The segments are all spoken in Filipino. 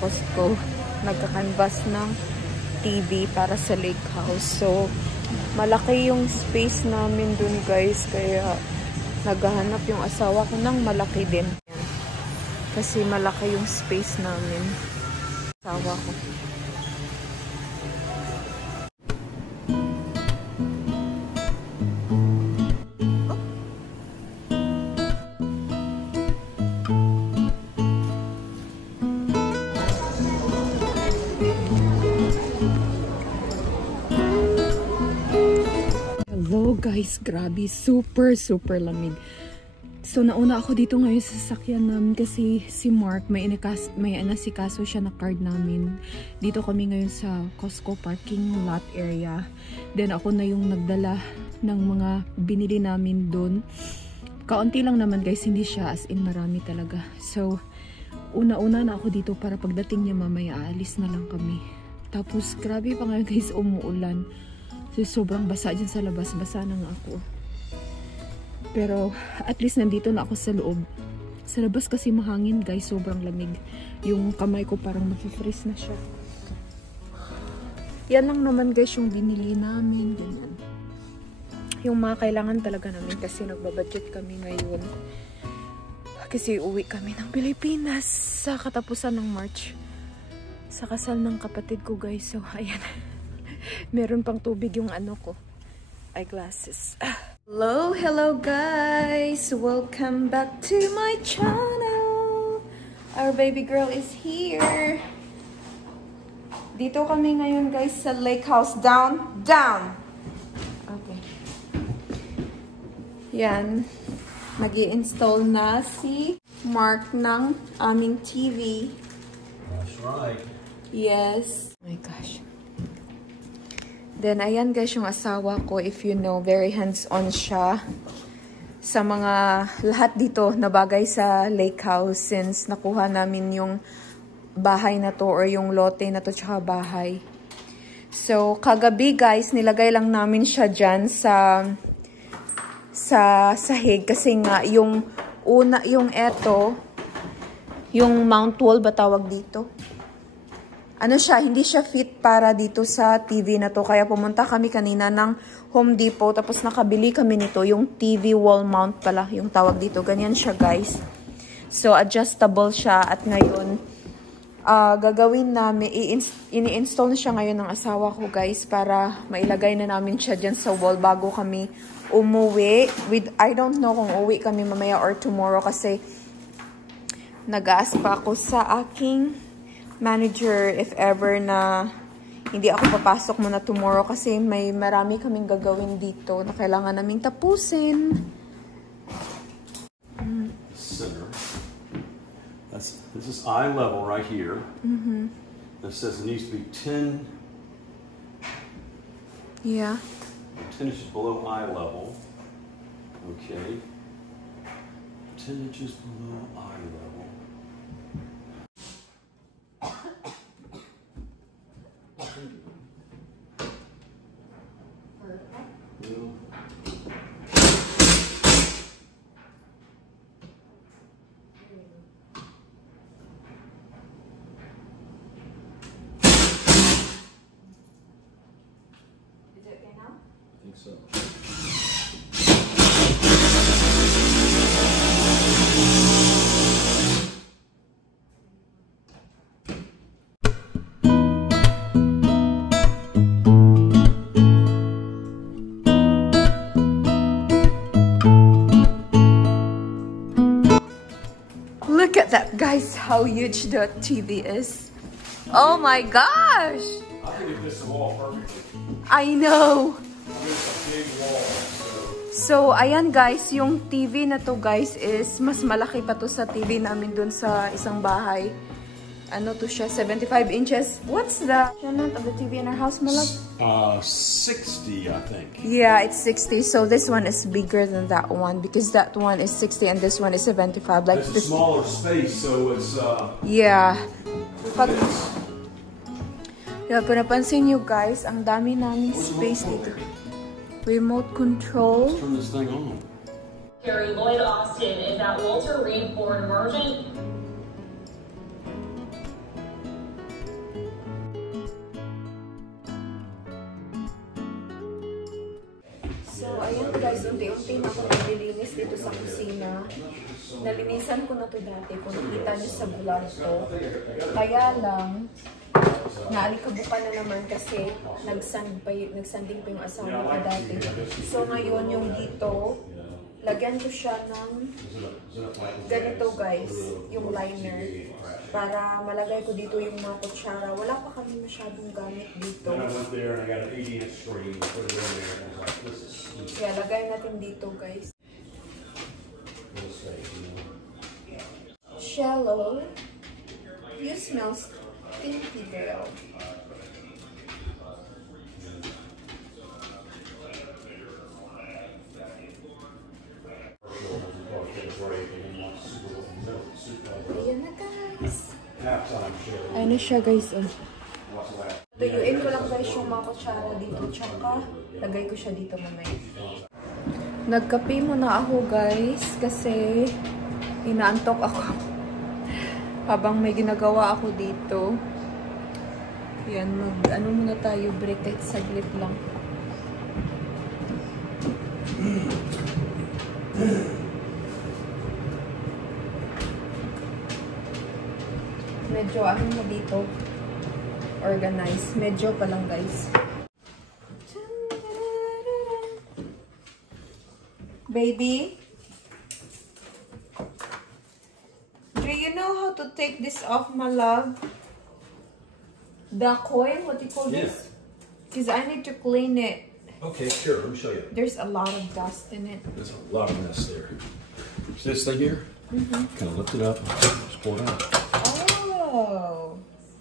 Costco. Nagka-canvas ng TV para sa lake house. So, malaki yung space namin dun guys. Kaya, naghahanap yung asawa ko ng malaki din. Kasi malaki yung space namin. Asawa ko. Hello guys, grabe, super lamig. So nauna ako dito ngayon sa sasakyan namin kasi si Mark may inasikaso siya na card namin. Dito kami ngayon sa Costco parking lot area. Then ako na yung nagdala ng mga binili namin doon. Kaunti lang naman guys, hindi siya as in marami talaga. So una-una na ako dito para pagdating niya mamaya aalis na lang kami. Tapos grabe pa ngayon guys, umuulan. So, sobrang basa dyan sa labas. Basa na nga ako. Pero, at least nandito na ako sa loob. Sa labas kasi mahangin guys. Sobrang lamig. Yung kamay ko parang mag-freeze na siya. Yan lang naman guys yung binili namin. Ganyan. Yung mga kailangan talaga namin kasi nagbabudget kami ngayon. Kasi uwi kami ng Pilipinas sa katapusan ng March. Sa kasal ng kapatid ko guys. So, ayan. Meron pang tubig yung ano ko. Eyeglasses. Hello guys! Welcome back to my channel! Our baby girl is here! Dito kami ngayon guys sa lake house. Down! Okay. Yan. Mag-i-install na si Mark ng aming TV. That's right. Yes. Oh my gosh. Then, ayan guys yung asawa ko. If you know, very hands-on siya sa mga lahat dito na bagay sa lake house since nakuha namin yung bahay na to or yung lote na to tsaka bahay. So, kagabi guys, nilagay lang namin siya dyan sa sahig kasi nga yung eto, yung mount wall ba tawag dito? Ano siya, hindi siya fit para dito sa TV na to. Kaya pumunta kami kanina ng Home Depot. Tapos nakabili kami nito. Yung TV wall mount pala. Yung tawag dito. Ganyan siya guys. So adjustable siya. At ngayon, gagawin namin, ini-install siya ngayon ng asawa ko guys. Para mailagay na namin siya dyan sa wall bago kami umuwi. I don't know kung uwi kami mamaya or tomorrow. Kasi nag-aas pa ako sa aking manager if ever na hindi ako papasok muna tomorrow kasi may marami kaming gagawin dito na kailangan naming tapusin. Center. This is eye level right here. It says it needs to be 10. Yeah. 10 inches below eye level. Okay. 10 inches below eye level. I think so. Look at that, guys, how huge the TV is. Oh my gosh! I think it fits the wall perfectly. I know! It's a big wall, So, ayan guys, yung TV na to guys is mas malaki pa to sa TV namin dun sa isang bahay. Ano to siya? 75 inches. What's the measurement of the TV in our house, Malak? 60, I think. Yeah, it's 60. So this one is bigger than that one because that one is 60 and this one is 75. Like it's a smaller space, so it's yeah. Pag napansin nyo guys, ang dami namin space dito. Remote control. Let's turn this thing on. Carrie Lloyd Austin is at Walter Reed Ford Merchant. So, ayan guys, unti-unti na ako naglilinis dito sa kusina. Nalinisan ko na to dati, kung nakita niyo sa vlog ko. Kaya lang, naalikabukan na naman kasi nagsanding pa yung asawa ko dati. So, ngayon yung dito, lagyan ko siya ng ganito guys, yung liner. Para malagay ko dito yung mga kutsara. Wala pa kami masyadong gamit dito. Kaya lagay natin dito guys. Shallow. You smell stinky girl. Ayan na guys. Ayan na siya guys. Tuyuin ko lang guys yung mga kutsara dito. Tsaka lagay ko siya dito mamaya. Nagkape muna ako guys. Kasi inaantok ako. Habang may ginagawa ako dito. Yan, ano muna tayo. Break kahit saglit lang. Medyo ano na dito, organized. Medyo pa lang guys. Baby, do you know how to take this off, my love? The coin, what do you call this? Because I need to clean it. Okay, sure. Let me show you. There's a lot of dust in it. There's a lot of mess there. See this thing here? Kind of lift it up, just pull it out. Oh,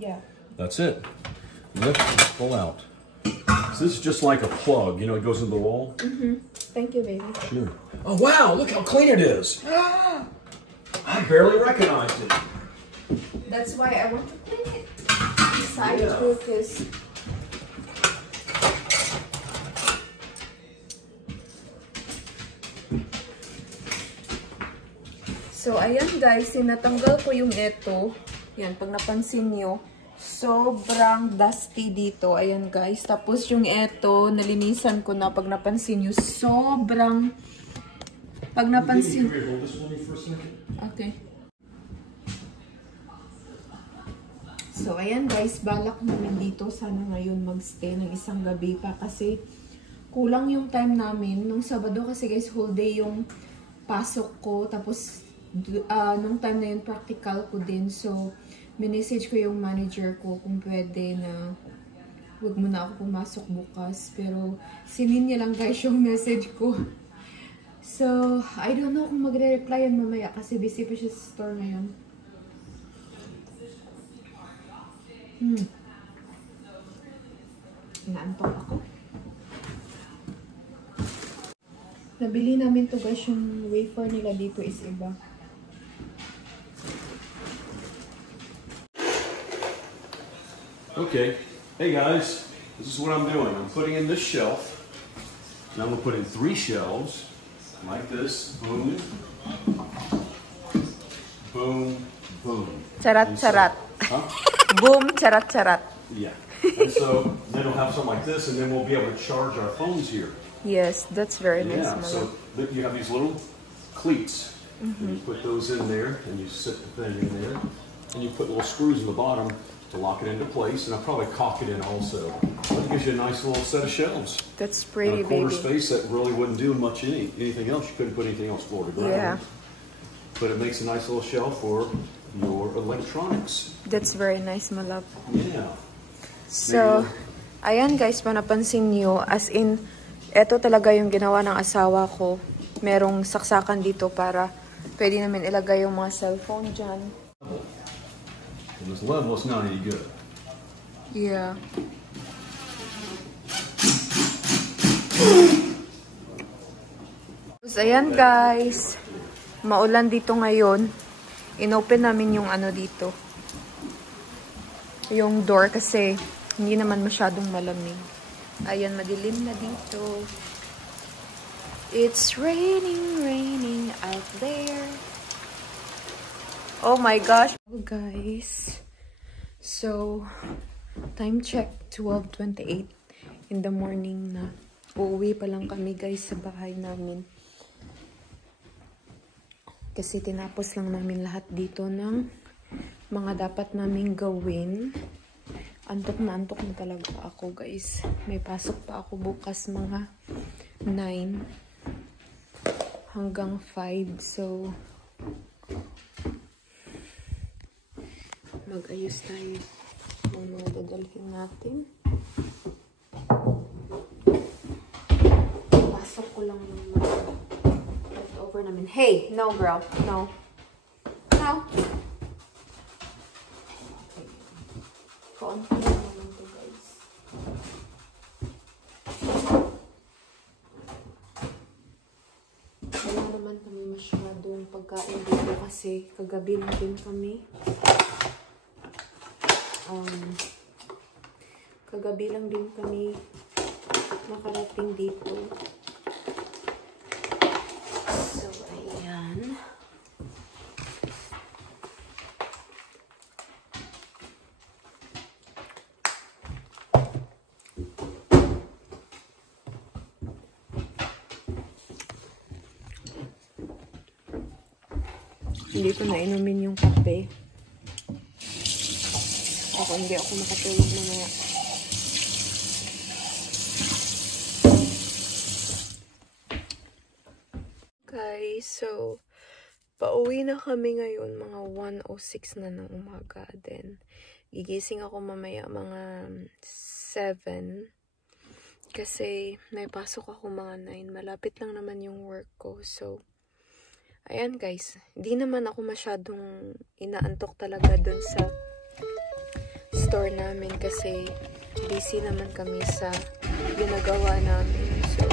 yeah. That's it. Lift and pull out. So this is just like a plug, you know, it goes into the wall. Thank you, baby. Sure. Oh wow, look how clean it is. I barely recognized it. That's why I want to clean it. Side focus. So, ayan guys, sinatanggal ko yung eto. Yan, pag napansin nyo, sobrang dusty dito. Ayan guys. Tapos yung eto, nalinisan ko na. Pag napansin nyo, sobrang... Pag napansin... Okay. So, ayan guys, balak namin dito. Sana ngayon magstay ng isang gabi pa. Kasi kulang yung time namin. Nung Sabado kasi guys, whole day yung pasok ko. Tapos... nung time na yun, practical ko din. So, minessage ko yung manager ko kung pwede na huwag mo na ako pumasok bukas. Pero, sinin niya lang guys yung message ko. So, I don't know kung magre-reply yan mamaya kasi busy pa siya sa store ngayon. Inaantok ako. Nabili namin to guys, yung wafer nila dito is iba. Okay, hey guys, this is what I'm doing. I'm putting in this shelf. Now I'm going to put in 3 shelves, like this. Boom. Boom. Boom. Charat, charat. Huh? Boom, charat, charat. Yeah. And so then we'll have something like this, and then we'll be able to charge our phones here. Yes, that's very nice. Yeah, so you have these little cleats. And you put those in there, and you sit the thing in there, and you put little screws in the bottom to lock it into place, and I'll probably caulk it in also. That gives you a nice little set of shelves. That's pretty, and a corner baby. space that really wouldn't do much anything else. You couldn't put anything else floor to ground. Yeah. But it makes a nice little shelf for your electronics. That's very nice, my love. Yeah. So, ayan guys, napansin nyo, as in, eto talaga yung ginawa ng asawa ko. Merong saksakan dito para pwede namin ilagay yung mga cellphone dyan. And this level is not any good. Yeah. So, ayan guys. Maulan dito ngayon. Inopen namin yung ano dito. Yung door kasi hindi naman masyadong malamig. Ayan, madilim na dito. It's raining, raining out there. Oh my gosh. Oh guys. So, time check 12:28 in the morning na. Uuwi pa lang kami guys sa bahay namin. Kasi tinapos lang namin lahat dito ng mga dapat naming gawin. Antok na talaga ako guys. May pasok pa ako bukas mga 9 hanggang 5. So, mag-ayos tayo ng mga dadalhin natin. Pasok ko lang yung mga leftover namin. Hey! No, girl. No. No. Kaunti lang naman to guys. Wala naman kami masyadong pagkain dito kasi kagabi lang din kami. Kagabi lang din kami nakarating dito. So, ayan. Hindi ko na inumin yung kape. Ako hindi ako makatulog mamaya. Guys, so pauwi na kami ngayon mga 1:06 na ng umaga. Then gigising ako mamaya mga 7 kasi may pasok ako mga 9. Malapit lang naman yung work ko. So ayan guys, hindi naman ako masyadong inaantok talaga dun sa store namin kasi busy naman kami sa ginagawa namin. So,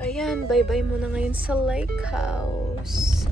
ayan, bye-bye muna ngayon sa lake house.